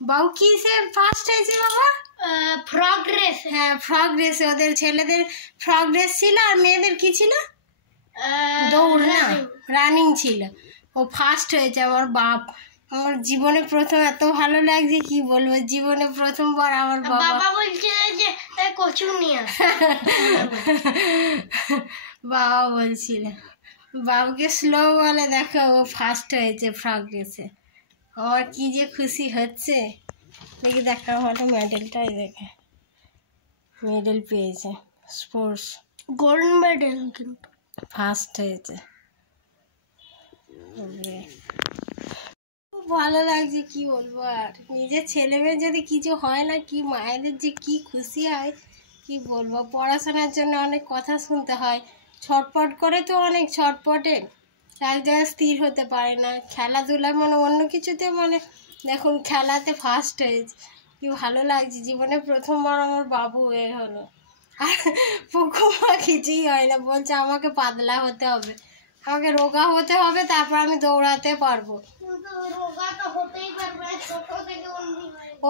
বাবু কিসে ফার্স্ট হয়েছে বাবা? Frog race. হ্যাঁ, ফ্রগ রেসে ওদের ছেলেদের ফ্রগ রেস ছিল, আর মেয়েদের কি ছিল? দৌড় না, রানিং ছিল। ও ফার্স্ট হয়েছে। আমার বাপ, আমার জীবনে প্রথম এত ভালো লাগছে কি বলবো, জীবনে প্রথমবার আমার বাবা বলছে যে কোচিং নিয়ে বাবা বলছিল, বাবুকে স্লো বলে দেখো ও ফার্স্ট হয়েছে ফ্রগ রেসে। আমার কি যে খুশি হচ্ছে। দেখি দেখা ভালো মেডেলটাই দেখে, মেডেল পেয়েছে স্পোর্টস গোল্ড মেডেল, কিন্তু ফার্স্ট হয়েছে। খুব ভালো লাগছে কি বলবো। আর নিজের ছেলে মেয়ে যদি কিছু হয় না, কি মায়েদের যে কি খুশি হয় কি বলবো। পড়াশোনার জন্য অনেক কথা শুনতে হয়, ছটপট করে তো অনেক ছটপটে, এক জায়গায় স্থির হতে পারে না। খেলাধুলা মানে অন্য কিছুতে মানে দেখুন খেলাতে ফার্স্ট হয়েছে, কি ভালো লাগছে। জীবনে প্রথমবার আমার বাবু এ হলো। আর পুকুমা কিছুই হয় না, বলছে আমাকে পাতলা হতে হবে, আমাকে রোগা হতে হবে, তারপর আমি দৌড়াতে পারবো।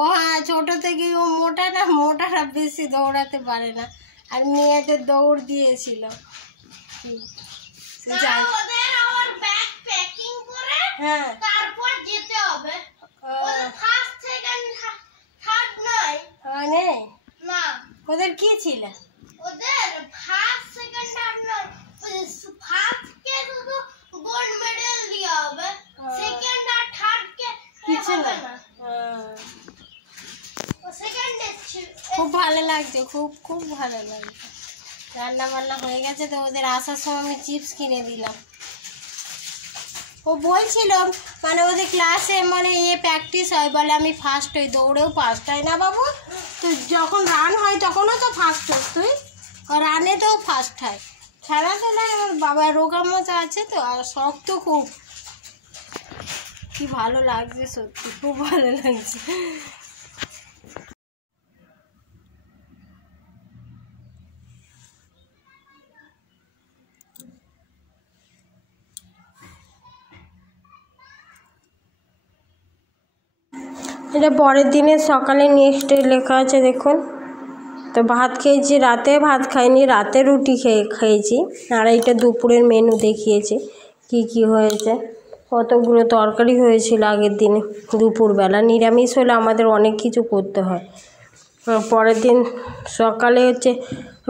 ও হ্যাঁ, ছোট থেকেই ও মোটা না, মোটারা বেশি দৌড়াতে পারে না। আর মেয়েদের দৌড় দিয়েছিল। হ্যাঁ, তারপর যেতে হবে। ফার্স্ট সেকেন্ড থার্ড নয় না, ওদের কি ছিল? ওদের ফার্স্ট সেকেন্ড থার্ড নয়, ফার্স্ট কে শুধু গোল্ড মেডেল দেওয়া হবে, সেকেন্ড আর থার্ড কে কিছু না। খুব ভালো লাগছে, খুব খুব ভালো লাগছে। রান্না বান্না হয়ে গেছে তো ওদের আসার সময় আমি চিপস কিনে দিলাম। ও বলছিল মানে ওদের ক্লাসে মানে প্র্যাকটিস হয়, বলে আমি ফার্স্ট হই, দৌড়েও ফার্স্ট হয় না বাবু? তো যখন রান হয় তখনও তো ফার্স্ট হোস তুই, রানে তো ফার্স্ট হয়। খেলাধুলায় আমার বাবার রোগা মজা আছে তো, আর শখ তো খুব। কি ভালো লাগছে, সত্যি খুব ভালো লাগছে। এটা পরের দিনে সকালে নেক্সট ডে লেখা আছে দেখুন। তো ভাত খেয়েছি, রাতে ভাত খাইনি, রাতে রুটি খেয়েছি। আর এইটা দুপুরের মেনু দেখিয়েছি কি কি হয়েছে। কতগুলো তরকারি হয়েছিল আগের দিনে। দুপুরবেলা নিরামিষ হলে আমাদের অনেক কিছু করতে হয়। পরের দিন সকালে হচ্ছে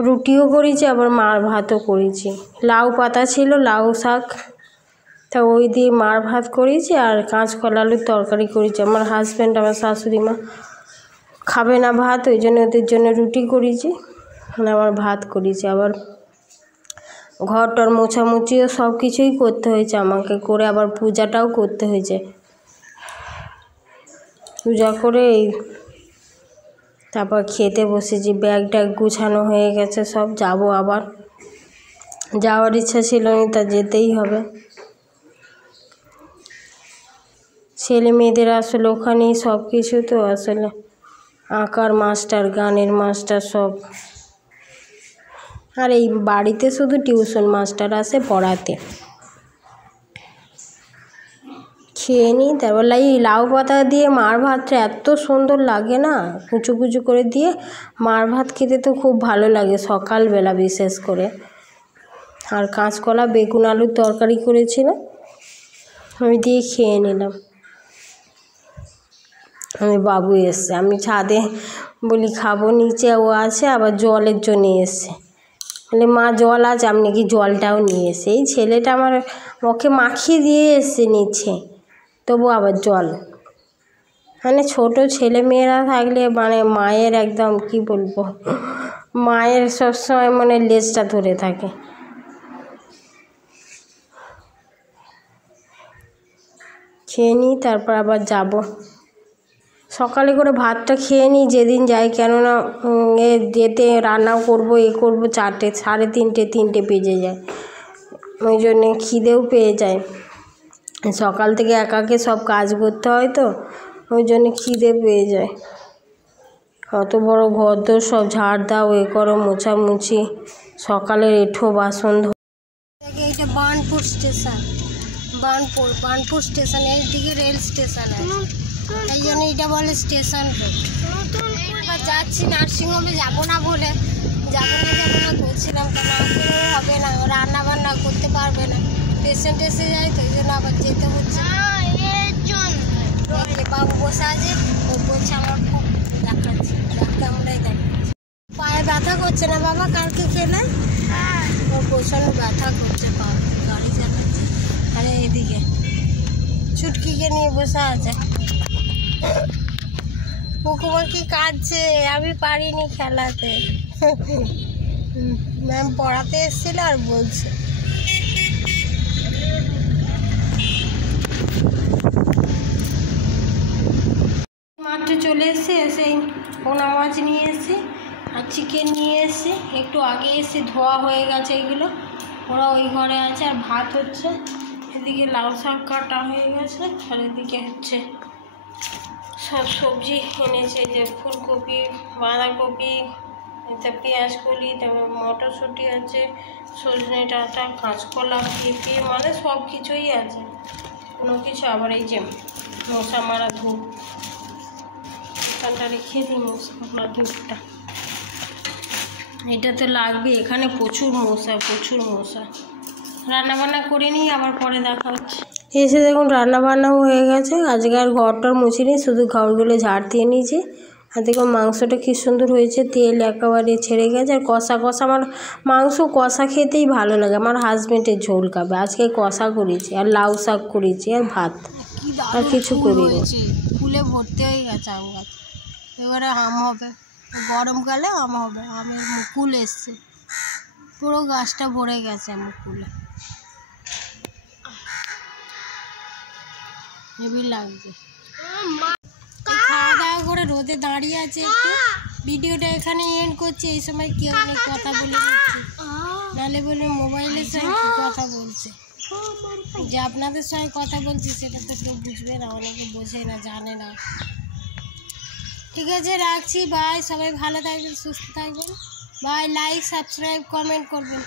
রুটিও করেছি, আবার মার ভাতও করেছি। লাউ পাতা ছিল, লাউ শাক, তা ওই দিয়ে মার ভাত করেছি। আর কাঁচকলা আলুর তরকারি করেছি। আমার হাজব্যান্ড, আমার শাশুড়ি মা খাবে না ভাত, ওই জন্য ওদের জন্য রুটি করেছি, আবার ভাত করেছি। আবার ঘর টর মোছামুছিও সব কিছুই করতে হয়েছে আমাকে, করে আবার পূজাটাও করতে হয়েছে। পূজা করে তারপর খেতে বসেছি। ব্যাগ ট্যাগ গুছানো হয়ে গেছে সব, যাব আবার। যাওয়ার ইচ্ছা ছিল না, তা যেতেই হবে। ছেলে মেয়েদের আসলে ওখানেই সব কিছু, তো আসলে আঁকার মাস্টার, গানের মাস্টার সব। আর এই বাড়িতে শুধু টিউশন মাস্টার আসে পড়াতে। খেয়ে নিই, তারপর এই লাউ পাতা দিয়ে মার ভাতটা এত সুন্দর লাগে না, কুচু কুচু করে দিয়ে মার ভাত খেতে তো খুব ভালো লাগে সকালবেলা বিশেষ করে। আর কাঁচকলা বেগুন আলুর তরকারি করেছিল, আমি দিয়ে খেয়ে নিলাম। আমি বাবু এসছে, আমি ছাদে বলি খাবো, নিচে ও আছে, আবার জলের জন্য এসছে। বলে মা জল আছে, আমি নাকি জলটাও নিয়ে এসে, এই ছেলেটা আমার ওকে মাখিয়ে দিয়ে এসছে নিচে, তবু আবার জল। মানে ছোট ছেলে মেয়েরা থাকলে মানে মায়ের একদম কি বলবো, মায়ের সবসময় মানে লেজটা ধরে থাকে। খেয়ে নিই, তারপর আবার যাব। সকালে করে ভাতটা খেয়ে নিই যেদিন যাই, কেননা যেতে রান্নাও করবো, করবো 4টে, 3:30, 3টে বেজে যায়। ওই জন্যে খিদেও পেয়ে যায়। সকাল থেকে একাকে সব কাজ করতে হয় তো, ওই জন্য খিদে পেয়ে যায়। অত বড় ঘর দোর সব ঝাড় দাও, করো, মোছামুছি, সকালের এঁঠো বাসন। এটা বার্নপুর স্টেশন, বার্নপুর স্টেশনের দিকে রেল স্টেশন আছে। এই জন্য এটা বলে স্টেশন রোড। এবার যাচ্ছি নার্সিংহোমে, যাবো না বলে যাবো না বলছিলাম, কেন হবে না, রান্না বান্না করতে পারবে না, পেশেন্ট এসে যায় তো, এই জন্য আবার যেতে হচ্ছে। বাবু বসে আছে, ও বলছে আমার খুব দেখাচ্ছে, ক্যামেরায় দেখাচ্ছে। পায়ে ব্যথা করছে না বাবা কালকে খেলে? ওর প্রচণ্ড ব্যথা করছে পায়ে, গাড়ি চালাচ্ছে। আরে এদিকে ছুটকিকে নিয়ে বসে আছে, পুকুমাকি কাঁদছে, আমি পারিনি খেলাতে। ম্যাম পড়াতে এসেছিল আর বলছে। মাত্র চলে এসে সেই পোনা মাছ নিয়ে এসে আর চিকেন নিয়ে এসে একটু আগে এসে ধোয়া হয়ে গেছে, এগুলো ওরা ওই ঘরে আছে। আর ভাত হচ্ছে, এদিকে লাউ শাক কাটা হয়ে গেছে, আর এদিকে হচ্ছে সব সবজি এনেছে, যে ফুলকপি, বাঁধাকপি, পেঁয়াজ কলি, তারপর মটরশুঁটি আছে, সজনে ডাঁটা, কাঁচকলা, পেঁপে, মানে সব কিছুই আছে, কোনো কিছু। আবার এই যে মশা মারা ধূপ, এখানটা রেখে দিই মশা মারা ধূপটা, এটা তো লাগবে। এখানে প্রচুর মশা। রান্নাবান্না করে নিই, আবার পরে দেখা হচ্ছে। এসে দেখুন রান্নাবান্নাও হয়ে গেছে। আজকে আর ঘরটার মুছিনি, শুধু ঘরগুলো ঝাড় দিয়ে নিয়েছি। আর দেখুন মাংসটা কী সুন্দর হয়েছে, তেল একেবারে ছেড়ে গেছে। আর কষা আমার মাংস কষা খেতেই ভালো লাগে। আমার হাজবেন্ডের ঝোল খাবে, আজকে কষা করেছি, আর লাউ শাক করেছি, আর ভাত, আর কিছু করিনি। ফুলে ভর্তি হয়ে গেছে আম গাছ, এবারে আম হবে, গরমকালে আম হবে। আমের মুকুল এসছে, পুরো গাছটা ভরে গেছে মুকুলে, হেভি লাগছে। খাওয়া দাওয়া করে রোদে দাঁড়িয়ে আছে একটু, ভিডিওটা এখানে এন্ড করছি। এই সময় কেউ কথা বলে যাচ্ছে, নাহলে বলবে মোবাইলের সঙ্গে কথা বলছে। যে আপনাদের সঙ্গে কথা বলছি সেটা তো কেউ বুঝবে না, অনেকে বোঝে না, জানে না। ঠিক আছে, রাখছি, বাই। সবাই ভালো থাকবেন, সুস্থ থাকবেন, বাই। লাইক, সাবস্ক্রাইব, কমেন্ট করবেন।